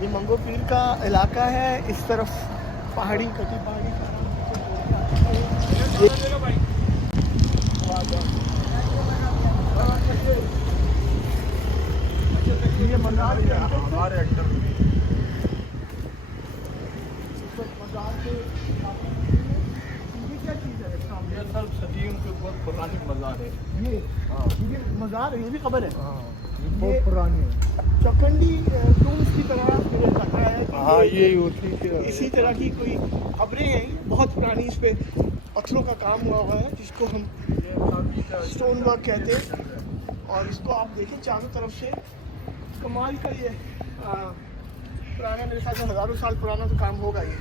ये मंगो पीर का इलाका है, इस तरफ पहाड़ी कटी पहाड़ी ये मज़ार हमारे एक्टर मज़ार के ये क्या चीज़ है सामने? ये सब सदियों के बहुत पुरानी मज़ार है। ये मज़ार है, ये भी खबर है। ये बहुत पुरानी है। चौखंडी टूम्स की तरह मुझे लग रहा है कि हाँ ये होती थी। इसी तरह की कोई खबरें हैं, बहुत पुरानी। इस पे पत्थरों का काम हुआ हुआ है जिसको हम स्टोन वर्क कहते हैं। और इसको आप देखें चारों तरफ से, कमाल का ये पुराना, मेरे ख्याल से हज़ारों साल पुराना तो काम होगा ये।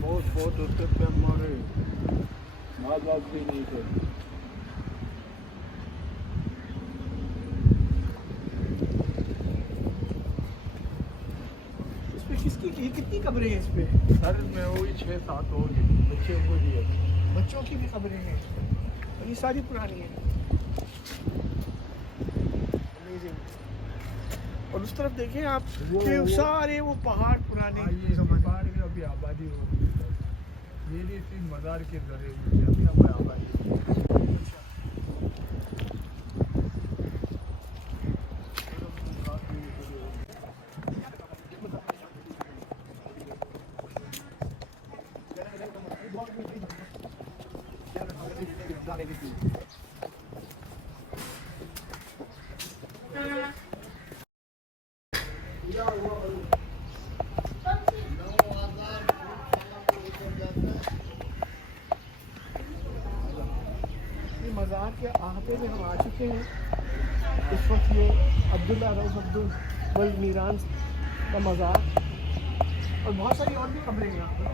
बहुत होते थे हमारे माँ बाप भी नहीं थे। इस पे किसकी, ये कितनी खबरें हैं इस पे? सर में वही 6-7 होगी, बच्चे को दिए। बच्चों की भी खबरें हैं और ये सारी पुरानी हैं। Amazing। और उस तरफ देखें आप, ये सारे वो पहाड़ पुराने। ये पहाड़ की अभी आबादी हो गई। ये नहीं थी मज़ार के जरिए अभी हमारी आबादी। मज़ार के आहते में हम आ चुके हैं। इस वक्त ये अब्दुल्ला रऊफ अब्दुल वल्द मीरान का मज़ार और बहुत सारी और भी खबरें हैं यहाँ पर।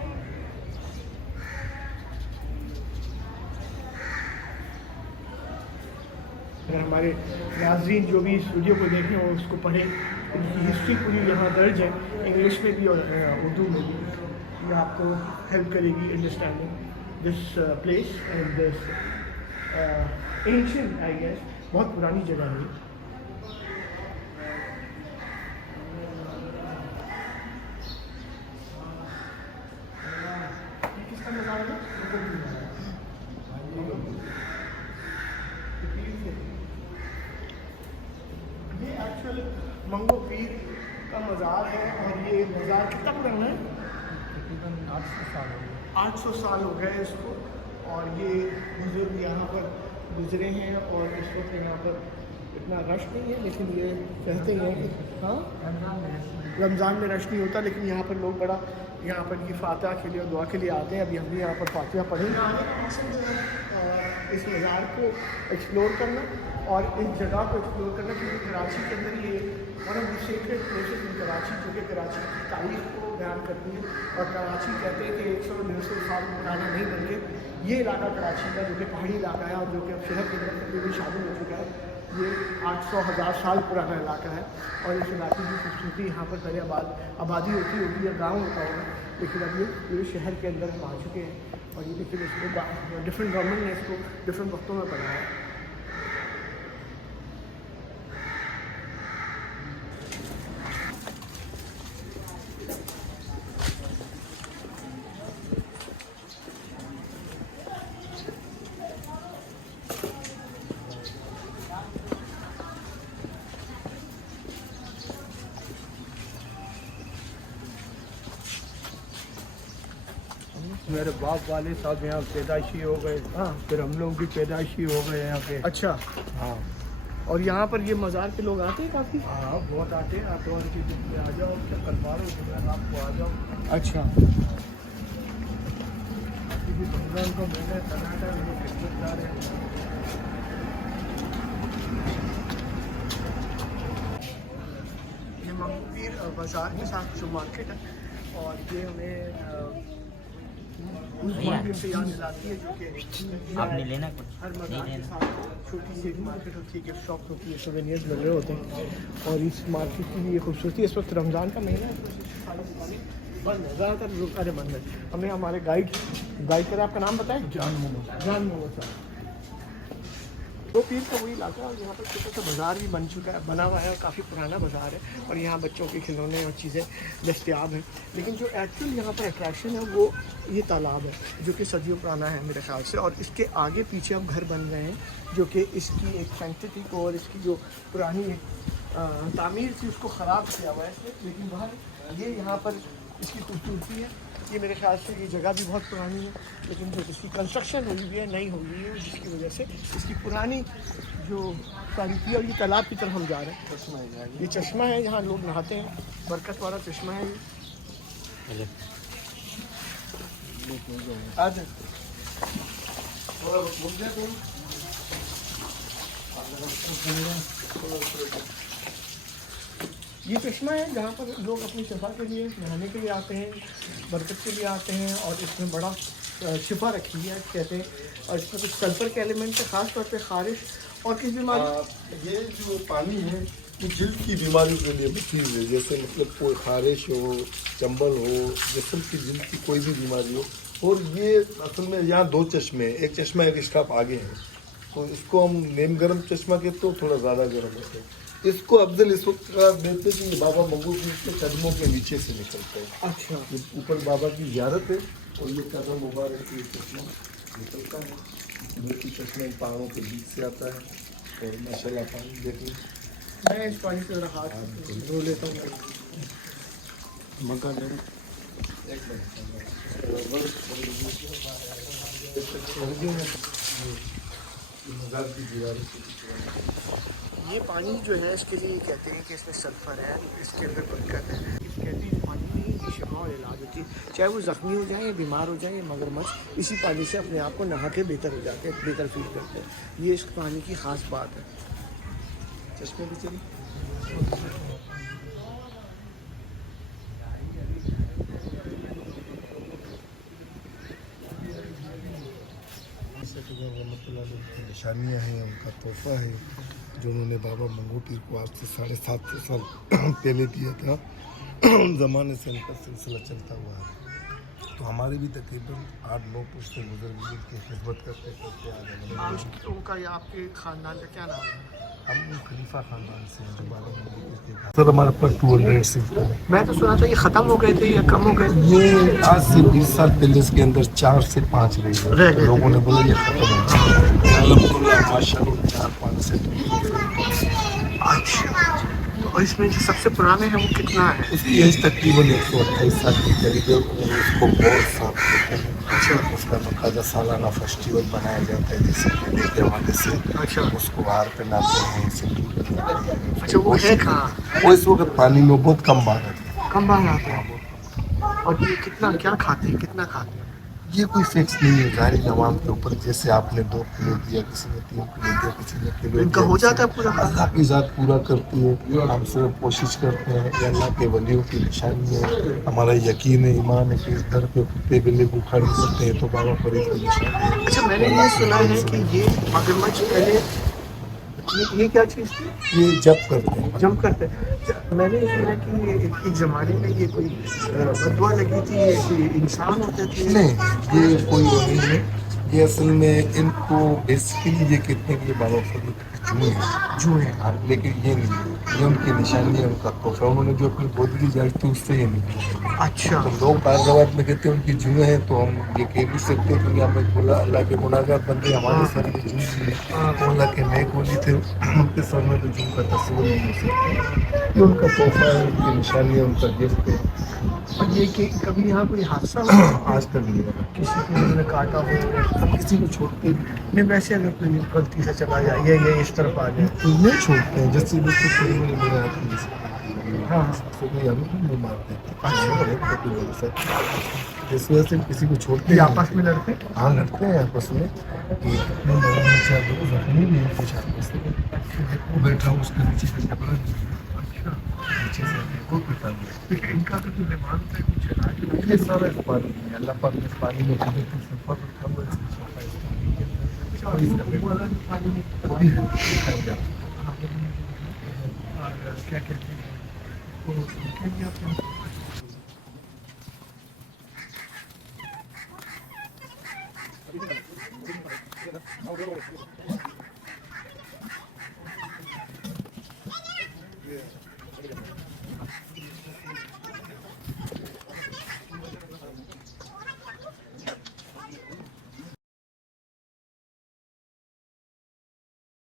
अगर हमारे नाज़रीन जो भी इस वीडियो को देखें और उसको पढ़ें, इनकी हिस्ट्री पूरी यहाँ दर्ज है, इंग्लिश में भी और उर्दू में भी। ये आपको हेल्प करेगी understanding this place and this ancient, I guess, बहुत पुरानी जगह है। किसका मज़ार है? ये एक्चुअल मंगो पीर का मज़ार है। और ये मज़ार कितना पुराना है? तकरीबन 800 साल हो गए। 800 साल हो गए इसको। और ये बुजुर्ग यहाँ पर गुजरे हैं और इस वक्त यहाँ पर इतना रश नहीं है, लेकिन ये कहते हैं कि हाँ रमज़ान में रश नहीं होता, लेकिन यहाँ पर लोग बड़ा यहाँ पर ये फातिहा के लिए और दुआ के लिए आते हैं। अभी हम भी यहाँ पर फातिहा पढ़ेंगे। आने का मकसद जो है इस मज़ार को एक्सप्लोर करना और इस जगह को एक्सप्लोर करना, क्योंकि कराची के अंदर ये one of the secret places in Karachi, जो कि कराची की तारीख को बयान करती है। और कराची कहते हैं कि 100-150 साल पुराना नहीं, बल्कि ये इलाका कराची का जो कि पहाड़ी इलाका है और जो कि अब शहर के अंदर तकरीबन शामिल हो चुका है, ये 800-1000 साल पुराना इलाका है। और इस इलाके की खूबसूरती, यहाँ पर पहले आबादी होती होगी या गाँव होता होगा, लेकिन अब ये पूरे शहर के अंदर हम आ चुके हैं। और ये लेकिन इसको डिफरेंट गवर्नमेंट ने इसको डिफरेंट वक्तों में बनाया है। मेरे बाप वाले साहब यहाँ पैदाइशी हो गए। हाँ। फिर हम लोग भी पैदाइशी हो गए यहाँ पे। अच्छा। हाँ और यहाँ पर ये मज़ार पे लोग आते हैं काफ़ी? हाँ बहुत आते हैं। आतवार की दिन में आ जाओ, चक्कर मारो, जब आपको आ जाओ। अच्छा। अभी भी रमजान का महीना, टनाटा में खिदमत जा रहे हैं। ये मंगो पीर बाज़ार के साथ जो मार्केट है, और ये हमें उस मार्केट से याद दिलाती है जो कि आपने लेना कुछ हर नहीं मज़ार के लेना। साथ छोटी सी एक मार्केट होती है, गिफ्ट शॉप होती है, सोवेनियर्स लगे होते हैं। और इस मार्केट की भी ये खूबसूरती, इस वक्त रमज़ान का महीना है तो सारी दुकानें बंद है, ज़्यादातर दुकानें बंद है। हमें हमारे गाइड करें, आपका नाम बताएं? जान मोहम्मद। जान मोहम्मद साहब। दो पीर का वही इलाका है और यहाँ पर छोटा सा बाज़ार भी बना हुआ है और काफ़ी पुराना बाज़ार है और यहाँ बच्चों के खिलौने और चीज़ें दस्तियाब हैं। लेकिन जो एक्चुअल यहाँ पर अट्रैक्शन है वो ये तालाब है जो कि सदियों पुराना है मेरे ख्याल से, और इसके आगे पीछे अब घर बन गए हैं जो कि इसकी एक सैंक्टिटी को और इसकी जो पुरानी तामीर थी उसको ख़राब किया हुआ है इसने। लेकिन वह ये यहाँ पर इसकी खूबसूरती है। ये मेरे ख्याल से ये जगह भी बहुत पुरानी है, लेकिन जो इसकी कंस्ट्रक्शन हुई हुई है नई हुई है जिसकी वजह से इसकी पुरानी जो तारीखी और ये तालाब की तरफ हम जा रहे हैं। चश्मा है ये चश्मा है, यहाँ लोग नहाते हैं, बरकत वाला चश्मा है ये। ये चश्मा है जहाँ पर लोग अपनी शफा के लिए नहाने के लिए आते हैं, बरकत के लिए आते हैं, और इसमें बड़ा शिफा रखी है कहते हैं, और इसमें कुछ सल्फर के एलिमेंट है, ख़ास तौर पे खारिश और किस बीमारी। ये जो पानी है ये जिल्द की बीमारियों के लिए मुफीद है, जैसे मतलब कोई खारिश हो, चंबल हो, जिस्म की जिल्द की कोई भी बीमारी हो। और ये असल में यहाँ दो चश्मे हैं, एक चश्मा एक स्टॉप आगे है, तो इसको हम नेम गर्म चश्मा कहते तो थोड़ा ज़्यादा गर्म होता है। इसको अफजल इस वक्त का देते कि ये बाबा मंगू पीर के कदमों के नीचे से निकलता है। अच्छा, ये ऊपर बाबा की ज़ियारत है और ये कदम मुबारक की चश्मा निकलता है। दूसरी चश्मा पहाड़ों के बीच से आता है और माशाल्लाह पानी देखिए। मैं इस पानी से हाथ धो लेता हूँ। मगर ये पानी जो है इसके लिए कहते हैं कि इसमें सल्फर है, इसके अंदर बरकत है। कहते हैं पानी में ये शिफा और इलाज होती है, चाहे वो ज़ख्मी हो जाए या बीमार हो जाए या मगरमच्छ इसी पानी से अपने आप को नहा के बेहतर हो जाते हैं, बेहतर फील करते हैं। ये इस पानी की ख़ास बात है। चश्मे भी चलिए। निशानियाँ हैं, उनका तोहफा है जो उन्होंने बाबा मंगू पीर को आज से 750 साल पहले दिया था। उन ज़माने से उनका सिलसिला चलता हुआ है। तो हमारी भी तकरीबन 8-9 पुश्ते गुजर गई की खिदमत करते करते आ गए। उनका या आपके ख़ानदान का क्या नाम है? हम खलीफा खानदान से हैं जो बाबा मंगू पीर के। सर हमारे पास 200 सिल्क। मैं तो सुना था ये ख़त्म हो गए थे या कम हो गए? ये आज से 20 साल पहले इसके अंदर 4 से 5 रह गए। लोगों ने बोला ये ख़त्म हो गया। अल्हम्दुलिल्लाह माशाअल्लाह 4-5 से। अच्छा, और इसमें जो सबसे पुराने हैं वो कितना है? इसकी एज तकरीबन 128 साल की करीब है। उसको बहुत साफ करते हैं। अच्छा, उसका बाकायदा सालाना फेस्टिवल बनाया जाता है जिससे के हवाले से। अच्छा, उसको बाहर पहनाते हैं, सिंदूर लगाते हैं। अच्छा, वो है कहाँ? वो इस वक्त पानी में बहुत कम बाहर आते हैं। कम बाहर आते हैं। और ये कितना क्या खाते हैं, कितना खाते हैं? ये कोई फिक्स नहीं है, जारी नवाम के ऊपर। जैसे आपने 2 किलो दिया, किसी ने 3 किलो दिया, किसी ने किलो। इनका हो जाता है पूरा? अल्लाह की ज़ात पूरा करती है। हम सिर्फ कोशिश करते हैं कि अल्लाह के वलियों की निशानी है, हमारा यकीन है, ईमान है कि इस दर पे कुत्ते बिल्ली भूखा नहीं करते हैं तो बाबा फरीद की निशानी है। अच्छा, मैंने ये सुना है कि ये मगरमच्छ पहले ये क्या चीज़ थी? ये जब करते हैं, जंप करते हैं। मैंने सुना कि एक ज़माने में ये कोई बदुआ लगी थी, ये इंसान होते थे। नहीं, ये कोई वो नहीं है। ये असल में इनको बेसिकली ये कहते हैं कि ये बाबा फरीद जुए हैं, लेकिन ये नहीं है। ये उनकी निशानी है, उनका तोहफा। उन्होंने जो अपनी बोतली जारी थी उससे ये निकली। अच्छा, तो लोग बाज़ात में कहते हैं उनकी जुए हैं, तो हम ये कह भी सकते हैं कि हमें बोला अल्लाह के मुनाजात बंदे हमारे सर में जूम है, अल्लाह के नेक वली थे, उनके सर में तो जूम का तस्वीर नहीं हो सकता। ये उनका तोहफा है, उनकी निशानी है, उनका गिफ्ट है। और ये कि कभी यहाँ कोई हादसा हुआ? आज तक नहीं हुआ। किसी को उन्होंने काटा हो, हम किसी को छोड़ते नहीं, वैसे अगर कोई गलती से चला जाए ये इस तरफ आ जाए तो नहीं छोड़ते हैं। जैसे बच्चे थोड़ी बड़ी मेरे आती है, हाँ, कोई हमें नहीं मारते। जिस वजह से किसी को छोड़ते हैं। आपस में लड़ते हैं? हाँ, लड़ते हैं आपस में। जख्मी भी है कुछ आपस में। वो बैठा हूँ उसके नीचे से टकरा नीचे से वो पिता है। इनका तो दिमाग होता है कुछ इलाज? ये सारा इस पानी में अल्लाह पाक ने इस पानी में कुदरती सफर रखा हुआ है। इसकी शफा इस पानी के अंदर। और इसका बेटा पानी में कभी दिखाई जाता है। क्या कहते हैं वो क्या